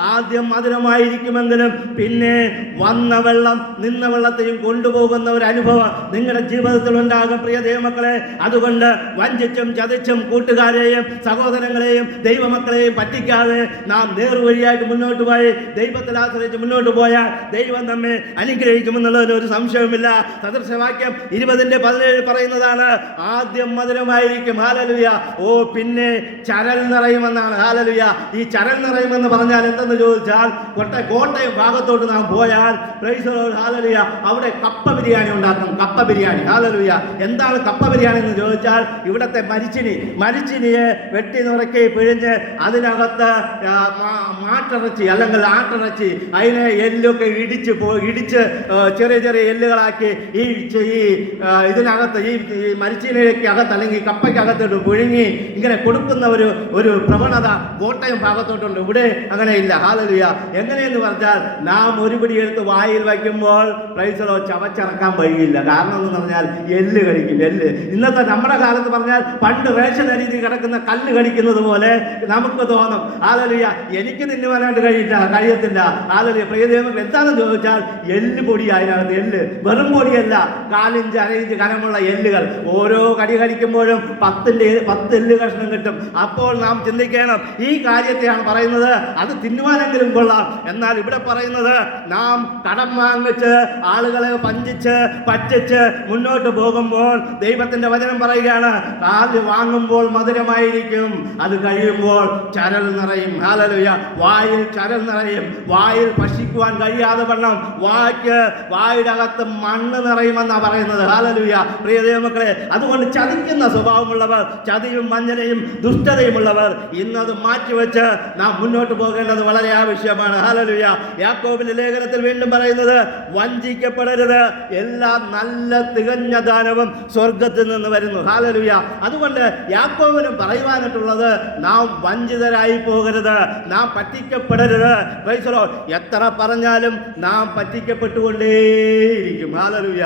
ആദ്യം മധുരമായിരിക്കുമെങ്കിലും പിന്നെ വന്ന വെള്ളം നിന്ന വെള്ളത്തെയും കൊണ്ടുപോകുന്ന ഒരു അനുഭവം നിങ്ങളുടെ ജീവിതത്തിൽ ഉണ്ടാകും പ്രിയ ദൈവമക്കളെ. അതുകൊണ്ട് വഞ്ചിച്ചും ചതിച്ചും കൂട്ടുകാരെയും സഹോദരങ്ങളെയും ദൈവമക്കളെയും പറ്റിക്കാതെ നാം നേർവഴിയായിട്ട് മുന്നോട്ട് പോയി ദൈവത്തിൽ ആശ്രയിച്ച് മുന്നോട്ട് പോയാൽ ദൈവം നമ്മെ അനുഗ്രഹിക്കുമെന്നുള്ളതിന് ഒരു സംശയവുമില്ല. സദൃശവാക്യം ഇരുപതിന്റെ പതിനേഴ് പറയുന്നതാണ് ആദ്യം മധുരമായിരിക്കും. ഹാലലുയ. ഓ പിന്നെ ചരൽ നിറയുമെന്നാണ്. ഹാലലുയ. ഈ ചരൽ നിറയുമെന്ന് പറഞ്ഞാൽ എന്തെന്ന് ചോദിച്ചാൽ കോട്ട കോട്ടയം ഭാഗത്തോട്ട് നാം പോയാൽ ഹാലലിയ അവിടെ കപ്പ ബിരിയാണി ഉണ്ടാക്കും കപ്പ ബിരിയാണി. ഹാലലുയ എന്താണ് കപ്പ ബിരിയാണി എന്ന് ചോദിച്ചാൽ ഇവിടത്തെ മരിച്ചിനി മരിച്ചിനിയെ വെട്ടി നുറക്കി പിഴിഞ്ഞ് അതിനകത്ത് മാട്ടിറച്ചി അല്ലെങ്കിൽ ആട്ടിറച്ചി അതിനെ എല്ലൊക്കെ ഇടിച്ച് ഇടിച്ച് ചെറിയ ചെറിയ എല്ലുകളാക്കി ഈ ഈ ഇതിനകത്ത് ഈ മരിച്ചിനിക്ക് അകത്ത് അല്ലെങ്കിൽ കപ്പയ്ക്കകത്തോട്ട് പുഴുങ്ങി ഇങ്ങനെ കൊടുക്കുന്ന ഒരു ഒരു പ്രവണത കോട്ടയം ഭാഗത്തോട്ടുണ്ട്. ഇവിടെ അങ്ങനെയില്ല ഹാലലുയ എങ്ങനെയെന്ന് പറഞ്ഞാൽ നാം ഒരു പിടി എടുത്ത് വായിൽ വയ്ക്കുമ്പോൾ പ്രൈസറോ ചവച്ചിറക്കാൻ വഴിയില്ല. കാരണം എന്ന് പറഞ്ഞാൽ എല്ല് കഴിക്കും എല്ല്. ഇന്നത്തെ നമ്മുടെ കാലത്ത് പറഞ്ഞാൽ പണ്ട് റേഷൻ അരിഞ്ഞ് കിടക്കുന്ന കല്ല് കടിക്കുന്നത് പോലെ നമുക്ക് തോന്നും ആലലിയ എനിക്ക് തിന്നുവാനായിട്ട് കഴിയില്ല കഴിയത്തില്ല. ആലലിയ പ്രിയദേവം എന്താണെന്ന് ചോദിച്ചാൽ എല്ല് പൊടി അതിനകത്ത് എല്ല്. വെറും പൊടിയല്ല കാലിഞ്ച് അരയിഞ്ച് കനമുള്ള എല്ലുകൾ. ഓരോ കടി കടിക്കുമ്പോഴും പത്തിന്റെ പത്ത് എല്ല് കഷ്ണം കിട്ടും. അപ്പോൾ നാം ചിന്തിക്കണം ഈ കാര്യത്തെയാണ് പറയുന്നത്. അത് തിന്നുവാനെങ്കിലും കൊള്ളാം. എന്നാൽ ഇവിടെ പറയുന്നത് നാം കടം വാങ്ങിച്ച് ആളുകളെ പഞ്ചിച്ച് പറ്റിച്ച് മുന്നോട്ട് പോകുമ്പോൾ ദൈവത്തിന്റെ വചനം പറയുകയാണ് കാൽ വാങ്ങുമ്പോൾ മധുരമായിരിക്കും അത് കഴിയുമ്പോൾ ചരൽ നിറയും. ഹാലലുയ വായിൽ ചരൽ നിറയും. വായിൽ ഭക്ഷിക്കുവാൻ കഴിയാതെ വണ്ണം. വായ്ക്ക് വായുടെ അകത്ത് മണ്ണ് നിറയുമെന്നാണ് പറയുന്നത്. ഹാലലുയ പ്രിയ ദൈവമക്കളെ അതുകൊണ്ട് ചതിക്കുന്ന സ്വഭാവമുള്ളവർ ചതിയും വഞ്ചനയും ദുഷ്ടതയുമുള്ളവർ ഇന്നത് മാറ്റിവെച്ച് നാം മുന്നോട്ട് പോകേണ്ടത് വളരെ ആവശ്യമാണ്. ഹാലലുയ യാക്കോബിലെ ലേഖനത്തിൽ വീണ്ടും പറയുന്നത് വഞ്ചിക്കപ്പെടരുത്. എല്ലാ നല്ല തികഞ്ഞ ദാനവും സ്വർഗത്തിൽ നിന്ന് വരുന്നു. ഹാലലുയ അതുകൊണ്ട് യാക്കോവിനും പറയുവാനായിട്ടുള്ളത് നാം വഞ്ചിതരായി പോകരുത്. നാം പറ്റിക്കപ്പെടരുത്. വൈസലോ എത്ര പറഞ്ഞാലും നാം പറ്റിക്കപ്പെട്ടുകൊണ്ടേയിരിക്കും. ഹാലലുയ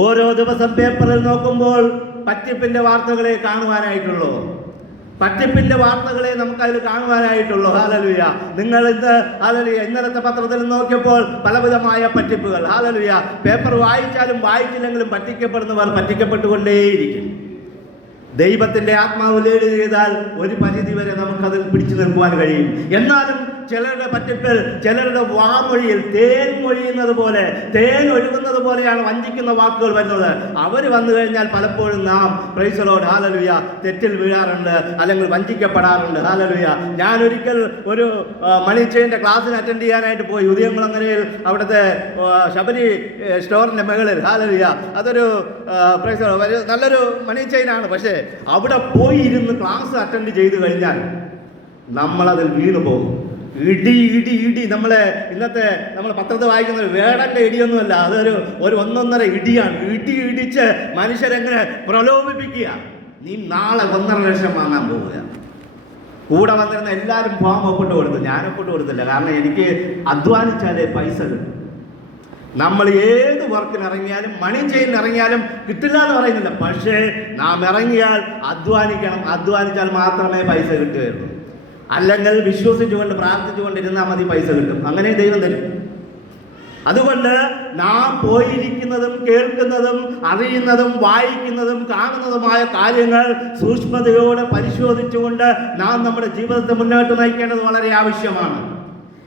ഓരോ ദിവസം പേപ്പറിൽ നോക്കുമ്പോൾ പറ്റിപ്പിന്റെ വാർത്തകളെ കാണുവാനായിട്ടുള്ളൂ. പറ്റിപ്പിന്റെ വാർത്തകളെ നമുക്ക് അതിൽ കാണുവാനായിട്ടുള്ളൂ. ഹാലലുയ നിങ്ങൾ ഇന്ന് ഹാലലുയ ഇന്നലത്തെ പത്രത്തിൽ നോക്കിയപ്പോൾ പലവിധമായ പറ്റിപ്പുകൾ. ഹാലലുയ പേപ്പർ വായിച്ചാലും വായിച്ചില്ലെങ്കിലും പറ്റിക്കപ്പെടുന്നവർ പറ്റിക്കപ്പെട്ടുകൊണ്ടേയിരിക്കും. ദൈവത്തിന്റെ ആത്മാവ് ലീഡ് ചെയ്താൽ ഒരു പരിധി വരെ നമുക്കതിൽ പിടിച്ചു നിൽക്കുവാൻ കഴിയും. എന്നാലും ചിലരുടെ പറ്റിപ്പിൽ ചിലരുടെ വാമൊഴിയിൽ തേൻ മൊഴിയുന്നത് പോലെ തേൻ ഒഴുകുന്നത് പോലെയാണ് വഞ്ചിക്കുന്ന വാക്കുകൾ വരുന്നത്. അവർ വന്നു കഴിഞ്ഞാൽ പലപ്പോഴും നാം പ്രൈസലോട് ഹാലലുയ തെറ്റിൽ വീഴാറുണ്ട് അല്ലെങ്കിൽ വഞ്ചിക്കപ്പെടാറുണ്ട്. ഹാലലുയ ഞാൻ ഒരിക്കൽ ഒരു മണിച്ചേന്റെ ക്ലാസ്സിന് അറ്റൻഡ് ചെയ്യാനായിട്ട് പോയി. ഉദയംകുളങ്ങരയിൽ അവിടുത്തെ ശബരി സ്റ്റോറിന്റെ മുകളിൽ. ഹാലലുയ അതൊരു പ്രൈസലോ നല്ലൊരു മണി ചെയിനാണ് പക്ഷേ അവിടെ പോയി ഇരുന്ന് ക്ലാസ് അറ്റൻഡ് ചെയ്ത് കഴിഞ്ഞാൽ നമ്മളതിൽ വീണു പോകും. ഇടി ഇടി ഇടി. നമ്മളെ ഇന്നത്തെ നമ്മൾ പത്രത്തിൽ വായിക്കുന്ന ഒരു വേടന്റെ ഇടിയൊന്നുമല്ല. അതൊരു ഒരു ഒന്നൊന്നര ഇടിയാണ്. ഇടി ഇടിച്ച് മനുഷ്യരെങ്ങനെ പ്രലോഭിപ്പിക്കുക? നീ നാളെ ഒന്നര ലക്ഷം വാങ്ങാൻ പോവുക. കൂടെ വന്നിരുന്ന എല്ലാവരും ഫോം ഒപ്പിട്ട് കൊടുത്തു. ഞാൻ ഒപ്പിട്ട് കൊടുത്തില്ല. കാരണം എനിക്ക് അധ്വാനിച്ചാലേ പൈസ കിട്ടും. നമ്മൾ ഏത് വർക്കിന് ഇറങ്ങിയാലും മണി ചെയ്യുന്ന ഇറങ്ങിയാലും കിട്ടില്ല എന്ന് പറയുന്നില്ല. പക്ഷേ നാം ഇറങ്ങിയാൽ അധ്വാനിക്കണം. അധ്വാനിച്ചാൽ മാത്രമേ പൈസ കിട്ടുകയുള്ളൂ. അല്ലെങ്കിൽ വിശ്വസിച്ചുകൊണ്ട് പ്രാർത്ഥിച്ചുകൊണ്ട് ഇരുന്നാൽ മതി പൈസ കിട്ടും. അങ്ങനെ ദൈവം തരും. അതുകൊണ്ട് നാം പോയിരിക്കുന്നതും കേൾക്കുന്നതും അറിയുന്നതും വായിക്കുന്നതും കാണുന്നതുമായ കാര്യങ്ങൾ സൂക്ഷ്മതയോടെ പരിശോധിച്ചുകൊണ്ട് നാം നമ്മുടെ ജീവിതത്തെ മുന്നോട്ട് നയിക്കേണ്ടത് വളരെ ആവശ്യമാണ്.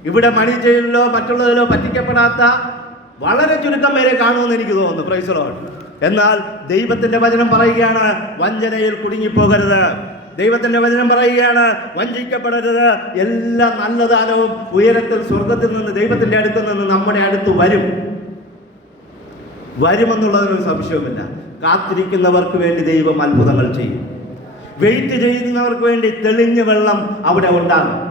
ഇവിടെ മണി ചെയ്യലിലോ മറ്റുള്ളതിലോ പറ്റിക്കപ്പെടാത്ത വളരെ ചുരുക്കം പേരെ കാണുമെന്ന് എനിക്ക് തോന്നുന്നു പ്രൈസലോട്ട് എന്നാൽ ദൈവത്തിന്റെ വചനം പറയുകയാണ് വഞ്ചനയിൽ കുടുങ്ങിപ്പോകരുത്. ദൈവത്തിന്റെ വചനം പറയുകയാണ് വഞ്ചിക്കപ്പെടരുത്. എല്ലാ നല്ല ദാനവും ഉയരത്തിൽ സ്വർഗത്തിൽ നിന്ന് ദൈവത്തിന്റെ അടുത്ത് നിന്ന് നമ്മുടെ അടുത്ത് വരും. വരുമെന്നുള്ളതിനൊരു സംശയവുമില്ല. കാത്തിരിക്കുന്നവർക്ക് വേണ്ടി ദൈവം അത്ഭുതങ്ങൾ ചെയ്യും. വെയിറ്റ് ചെയ്യുന്നവർക്ക് വേണ്ടി തെളിഞ്ഞ വെള്ളം അവിടെ ഉണ്ടാകും.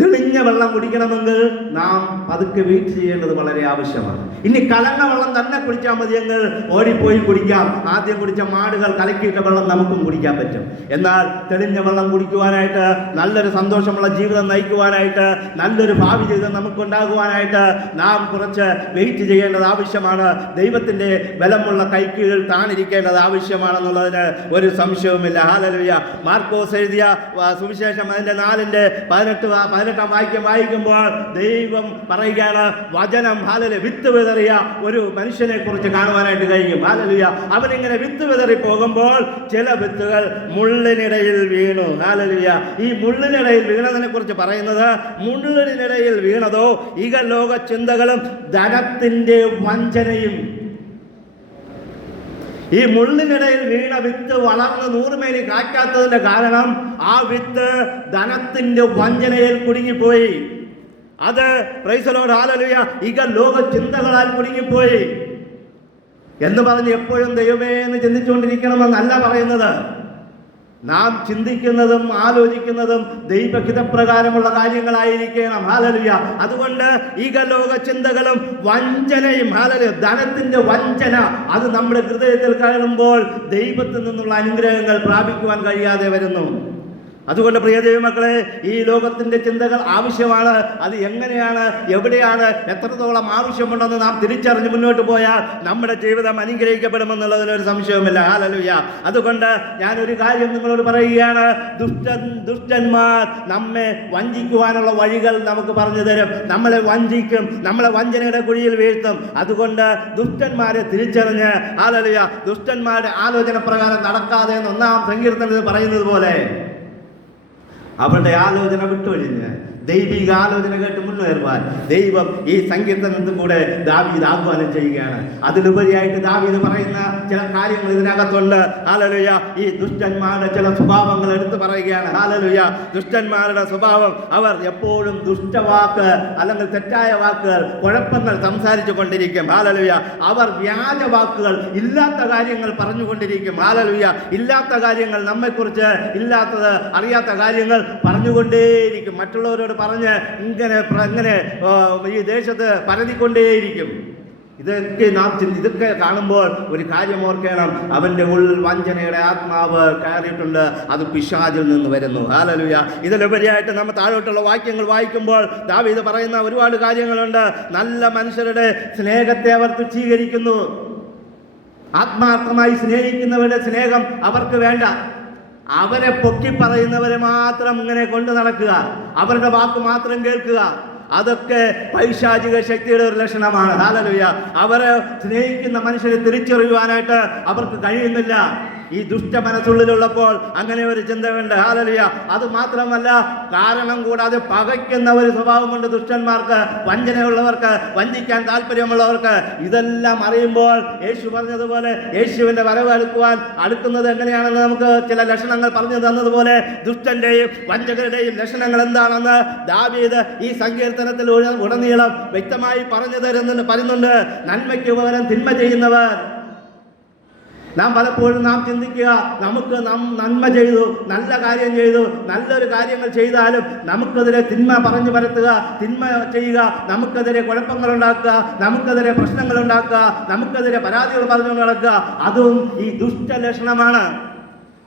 തെളിഞ്ഞ വെള്ളം കുടിക്കണമെങ്കിൽ നാം പതുക്കെ വെയിറ്റ് ചെയ്യേണ്ടത് വളരെ ആവശ്യമാണ്. ഇനി കലങ്ങ വെള്ളം തന്നെ കുടിച്ചാൽ മതിയെങ്കിൽ ഓടിപ്പോയി കുടിക്കാം. ആദ്യം കുടിച്ച മാടുകൾ കലക്കിയിട്ട വെള്ളം നമുക്കും കുടിക്കാൻ പറ്റും. എന്നാൽ തെളിഞ്ഞ വെള്ളം കുടിക്കുവാനായിട്ട് നല്ലൊരു സന്തോഷമുള്ള ജീവിതം നയിക്കുവാനായിട്ട് നല്ലൊരു ഭാവി ജീവിതം നമുക്കുണ്ടാകുവാനായിട്ട് നാം കുറച്ച് വെയിറ്റ് ചെയ്യേണ്ടത് ആവശ്യമാണ്. ദൈവത്തിന്റെ ബലമുള്ള കൈക്കീഴിൽ താണിരിക്കേണ്ടത് ആവശ്യമാണെന്നുള്ളതിന് ഒരു സംശയവുമില്ല. ഹാലലുയ മാർക്കോസ് എഴുതിയ സുവിശേഷം അതിന്റെ നാലിന്റെ പതിനെട്ട് പതിനെട്ടാം വാക്യം വായിക്കുമ്പോൾ ദൈവം പറയുകയാണ് വചനം ഹാലല് വിത്ത് വിതറിയ ഒരു മനുഷ്യനെ കുറിച്ച് കാണുവാനായിട്ട് കഴിയും. ഹാലലുയ അവനിങ്ങനെ വിത്ത് വിതറി പോകുമ്പോൾ ചില വിത്തുകൾ മുള്ളിനിടയിൽ വീണു. ഹാലലുയ ഈ മുള്ളിനിടയിൽ വീണതിനെ കുറിച്ച് പറയുന്നത് മുള്ളിനിടയിൽ വീണതോ ഇകലോക ചിന്തകളും ധനത്തിന്റെ വഞ്ചനയും. ഈ മുള്ളിനിടയിൽ വീണ വിത്ത് വളർന്ന് നൂറുമേനി കാക്കാത്തതിന്റെ കാരണം ആ വിത്ത് ധനത്തിന്റെ വഞ്ചനയിൽ കുടുങ്ങിപ്പോയി. അത് പ്രൈസലോട് ആലലുയ ഇക ലോക ചിന്തകളാൽ കുടുങ്ങിപ്പോയി. എന്ന് പറഞ്ഞ് എപ്പോഴും ദൈവമേ എന്ന് ചിന്തിച്ചുകൊണ്ടിരിക്കണമെന്നല്ല പറയുന്നത്. നാം ചിന്തിക്കുന്നതും ആലോചിക്കുന്നതും ദൈവഹിതപ്രകാരമുള്ള കാര്യങ്ങളായിരിക്കണം. ഹാലലുയ അതുകൊണ്ട് ഈകലോക ചിന്തകളും വഞ്ചനയും ഹാലലു ധനത്തിന്റെ വഞ്ചന അത് നമ്മുടെ ഹൃദയത്തിൽ കാണുമ്പോൾ ദൈവത്തിൽ നിന്നുള്ള അനുഗ്രഹങ്ങൾ പ്രാപിക്കുവാൻ കഴിയാതെ വരുന്നു. അതുകൊണ്ട് പ്രിയ ദൈവമക്കളെ ഈ ലോകത്തിന്റെ ചിന്തകൾ ആവശ്യമാണ്. അത് എങ്ങനെയാണ്? എവിടെയാണ്? എത്രത്തോളം ആവശ്യമുണ്ടെന്ന് നാം തിരിച്ചറിഞ്ഞ് മുന്നോട്ട് പോയാൽ നമ്മുടെ ജീവിതം അനുഗ്രഹിക്കപ്പെടുമെന്നുള്ളതിനൊരു സംശയവുമില്ല. ഹാലലുയ അതുകൊണ്ട് ഞാൻ ഒരു കാര്യം നിങ്ങളോട് പറയുകയാണ്. ദുഷ്ടൻ ദുഷ്ടന്മാർ നമ്മെ വഞ്ചിക്കുവാനുള്ള വഴികൾ നമുക്ക് പറഞ്ഞു തരും. നമ്മളെ വഞ്ചിക്കും നമ്മളെ വഞ്ചനയുടെ കുഴിയിൽ വീഴ്ത്തും. അതുകൊണ്ട് ദുഷ്ടന്മാരെ തിരിച്ചറിഞ്ഞ് ഹാലലുയ ദുഷ്ടന്മാരുടെ ആലോചന പ്രകാരം നടക്കാതെ എന്ന് ഒന്നാം സങ്കീർത്തനത്തിൽ പറയുന്നത് പോലെ അവരുടെ ആലോചന വിട്ടൊഴിഞ്ഞ് ദൈവിക ആലോചന കേട്ട് മുന്നേറുവാൻ ദൈവം ഈ സങ്കീർത്തനത്തിൽ കൂടെ ദാവീദ് ആഹ്വാനം ചെയ്യുകയാണ്. അതിലുപരിയായിട്ട് ദാവീദ് പറയുന്ന ചില കാര്യങ്ങൾ ഇതിനകത്തുണ്ട്. ഹാലലുയ ഈ ദുഷ്ടന്മാരുടെ ചില സ്വഭാവങ്ങൾ എടുത്തു പറയുകയാണ്. ഹാലലുയ ദുഷ്ടന്മാരുടെ സ്വഭാവം അവർ എപ്പോഴും ദുഷ്ടവാക്ക് അല്ലെങ്കിൽ തെറ്റായ വാക്കുകൾ കുഴപ്പങ്ങൾ സംസാരിച്ചു കൊണ്ടിരിക്കും. ഹാലലുയ അവർ വ്യാജ വാക്കുകൾ ഇല്ലാത്ത കാര്യങ്ങൾ പറഞ്ഞുകൊണ്ടിരിക്കും ഹാലലുയ ഇല്ലാത്ത കാര്യങ്ങൾ നമ്മെക്കുറിച്ച് ഇല്ലാത്തത് അറിയാത്ത കാര്യങ്ങൾ പറഞ്ഞുകൊണ്ടേയിരിക്കും. മറ്റുള്ളവരോട് പറഞ്ഞ് ഇങ്ങനെ അങ്ങനെ ഈ ദേശത്ത് പരതിക്കൊണ്ടേയിരിക്കും. ഇതൊക്കെ നാം ചിന്തി- ഇതൊക്കെ കാണുമ്പോൾ ഒരു കാര്യം ഓർക്കണം. അവന്റെ ഉള്ളിൽ വഞ്ചനയുടെ ആത്മാവ് കയറിയിട്ടുണ്ട്. അത് പിശാചിൽ നിന്ന് വരുന്നു. ഹാലലുയ ഇതിലുപരിയായിട്ട് നമ്മൾ താഴോട്ടുള്ള വാക്യങ്ങൾ വായിക്കുമ്പോൾ ദാവീദ് പറയുന്ന ഒരുപാട് കാര്യങ്ങളുണ്ട്. നല്ല മനുഷ്യരുടെ സ്നേഹത്തെ അവർ തുച്ഛീകരിക്കുന്നു. ആത്മാർത്ഥമായി സ്നേഹിക്കുന്നവരുടെ സ്നേഹം അവർക്ക് വേണ്ട. അവരെ പൊക്കി പറയുന്നവരെ മാത്രം ഇങ്ങനെ കൊണ്ട് നടക്കുക. അവരുടെ വാക്ക് മാത്രം കേൾക്കുക. അതൊക്കെ പൈശാചിക ശക്തിയുടെ ഒരു ലക്ഷണമാണ്. അവരെ സ്നേഹിക്കുന്ന മനുഷ്യരെ തിരിച്ചറിയുവാനായിട്ട് അവർക്ക് കഴിയുന്നില്ല. ഈ ദുഷ്ട മനസ്സുള്ളിലുള്ളപ്പോൾ അങ്ങനെ ഒരു ചിന്തയുണ്ട് ഹാലലിയ അത് മാത്രമല്ല കാരണം കൂടാതെ പകയ്ക്കുന്ന ഒരു സ്വഭാവമുണ്ട് ദുഷ്ടന്മാർക്ക് വഞ്ചനയുള്ളവർക്ക് വഞ്ചിക്കാൻ താല്പര്യമുള്ളവർക്ക്. ഇതെല്ലാം അറിയുമ്പോൾ യേശു പറഞ്ഞതുപോലെ യേശുവിന്റെ വരവ് അടുക്കുവാൻ അടുക്കുന്നത് എങ്ങനെയാണെന്ന് നമുക്ക് ചില ലക്ഷണങ്ങൾ പറഞ്ഞു തന്നതുപോലെ ദുഷ്ടന്റെയും വഞ്ചകരുടെയും ലക്ഷണങ്ങൾ എന്താണെന്ന് ദാവീദ് ഈ സങ്കീർത്തനത്തിൽ ഉടനീളം വ്യക്തമായി പറഞ്ഞു തരുന്നുണ്ട് പറയുന്നുണ്ട്. നന്മയ്ക്ക് പകരം തിന്മ ചെയ്യുന്നവർ. നാം പലപ്പോഴും നാം ചിന്തിക്കുക നമുക്ക് നാം നന്മ ചെയ്തു നല്ല കാര്യം ചെയ്തു നല്ലൊരു കാര്യങ്ങൾ ചെയ്താലും നമുക്കെതിരെ തിന്മ പറഞ്ഞു പരത്തുക തിന്മ ചെയ്യുക നമുക്കെതിരെ കുഴപ്പങ്ങൾ ഉണ്ടാക്കുക നമുക്കെതിരെ പ്രശ്നങ്ങൾ ഉണ്ടാക്കുക നമുക്കെതിരെ പരാതികൾ പറഞ്ഞു നടക്കുക. അതും ഈ ദുഷ്ടലക്ഷണമാണ്.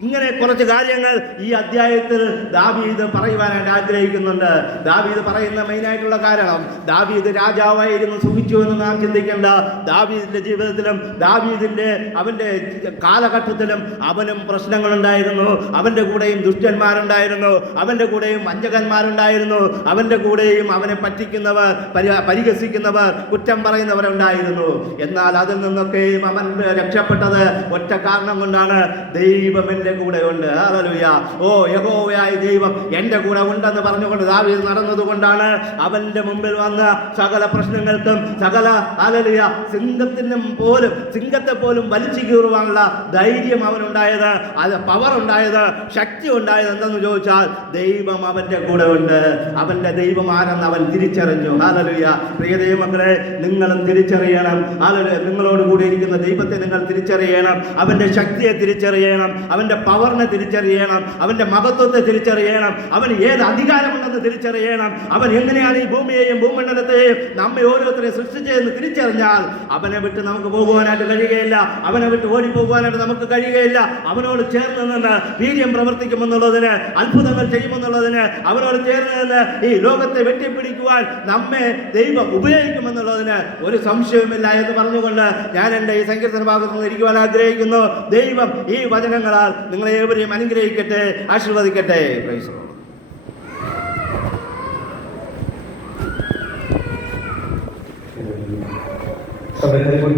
ഇങ്ങനെ കുറച്ച് കാര്യങ്ങൾ ഈ അധ്യായത്തിൽ ദാവീദ് പറയുവാനായിട്ട് ആഗ്രഹിക്കുന്നുണ്ട്. ദാവീദ് പറയുന്ന മെയിനായിട്ടുള്ള കാരണം ദാവീദ് രാജാവായിരുന്നു സുഖിച്ചു എന്ന് നാം ചിന്തിക്കേണ്ട. ദാവീദിന്റെ ജീവിതത്തിലും ദാവീദിന്റെ അവന്റെ കാലഘട്ടത്തിലും അവനും പ്രശ്നങ്ങളുണ്ടായിരുന്നു. അവന്റെ കൂടെയും ദുഷ്ടന്മാരുണ്ടായിരുന്നു. അവന്റെ കൂടെയും വഞ്ചകന്മാരുണ്ടായിരുന്നു. അവന്റെ കൂടെയും അവനെ പറ്റിക്കുന്നവർ പരി- പരിഹസിക്കുന്നവർ കുറ്റം പറയുന്നവരുണ്ടായിരുന്നു. എന്നാൽ അതിൽ നിന്നൊക്കെയും അവൻ രക്ഷപ്പെട്ടത് ഒറ്റ കാരണം കൊണ്ടാണ് ദൈവം എന്റെ കൂടെ ഉണ്ട്. ഹാലലുയ ഓ യഹോവയായ ദൈവം എന്റെ കൂടെ ഉണ്ടെന്ന് പറഞ്ഞുകൊണ്ട് ദാവീദ് നടന്നതുകൊണ്ടാണ് അവന്റെ മുമ്പിൽ വന്ന സകല പ്രശ്നങ്ങൾക്കും സകല ഹാലലുയ സിംഹത്തിനും പോലും സിംഹത്തെ പോലും വലിച്ചു കീറുവാനുള്ള ധൈര്യം അവനുണ്ടായത് അത് പവർ ഉണ്ടായത് ശക്തി ഉണ്ടായത് എന്തെന്ന് ചോദിച്ചാൽ ദൈവം അവന്റെ കൂടെ ഉണ്ട്. അവന്റെ ദൈവം ആരെന്ന് അവൻ തിരിച്ചറിഞ്ഞു. ഹാലലുയ പ്രിയ ദൈവമക്കളെ നിങ്ങളും തിരിച്ചറിയണം. ഹാലലുയ നിങ്ങളോട് കൂടി ഇരിക്കുന്ന ദൈവത്തെ നിങ്ങൾ തിരിച്ചറിയണം. അവന്റെ ശക്തിയെ തിരിച്ചറിയണം. അവന്റെ പവറിനെ തിരിച്ചറിയണം അവന്റെ മഹത്വത്തെ തിരിച്ചറിയണം അവൻ ഏത് അധികാരമുണ്ടെന്ന് തിരിച്ചറിയണം അവൻ എങ്ങനെയാണ് ഈ ഭൂമിയെയും ഭൂമണ്ഡലത്തെയും നമ്മെ ഓരോരുത്തരെയും സൃഷ്ടിച്ചതെന്ന് തിരിച്ചറിഞ്ഞാൽ അവനെ വിട്ട് നമുക്ക് പോകുവാനായിട്ട് കഴിയുകയില്ല അവനെ വിട്ട് ഓടിപ്പോകുവാനായിട്ട് നമുക്ക് കഴിയുകയില്ല. അവനോട് ചേർന്ന് നിന്ന് വീര്യം പ്രവർത്തിക്കുമെന്നുള്ളതിന് അത്ഭുതങ്ങൾ ചെയ്യുമെന്നുള്ളതിന് അവനോട് ചേർന്ന് നിന്ന് ഈ ലോകത്തെ വെട്ടിപ്പിടിക്കുവാൻ നമ്മെ ദൈവം ഉപയോഗിക്കുമെന്നുള്ളതിന് ഒരു സംശയവുമില്ല എന്ന് പറഞ്ഞുകൊണ്ട് ഞാൻ എന്റെ ഈ സങ്കീർത്തന ഭാഗത്ത് നിന്ന് ഇരിക്കുവാൻ ആഗ്രഹിക്കുന്നു. ദൈവം ഈ വചനങ്ങളാൽ നിങ്ങളെ ഏവരെയും അനുഗ്രഹിക്കട്ടെ ആശീർവദിക്കട്ടെ. പ്രൈസ്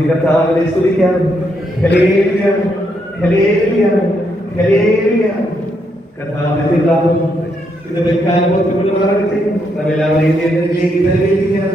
കർത്താവിനെ സ്തുതിക്കാം കർത്താവിനെ ഇത് വെക്കാൻ ദൈവത്തിലേക്ക് ധരിക്കാം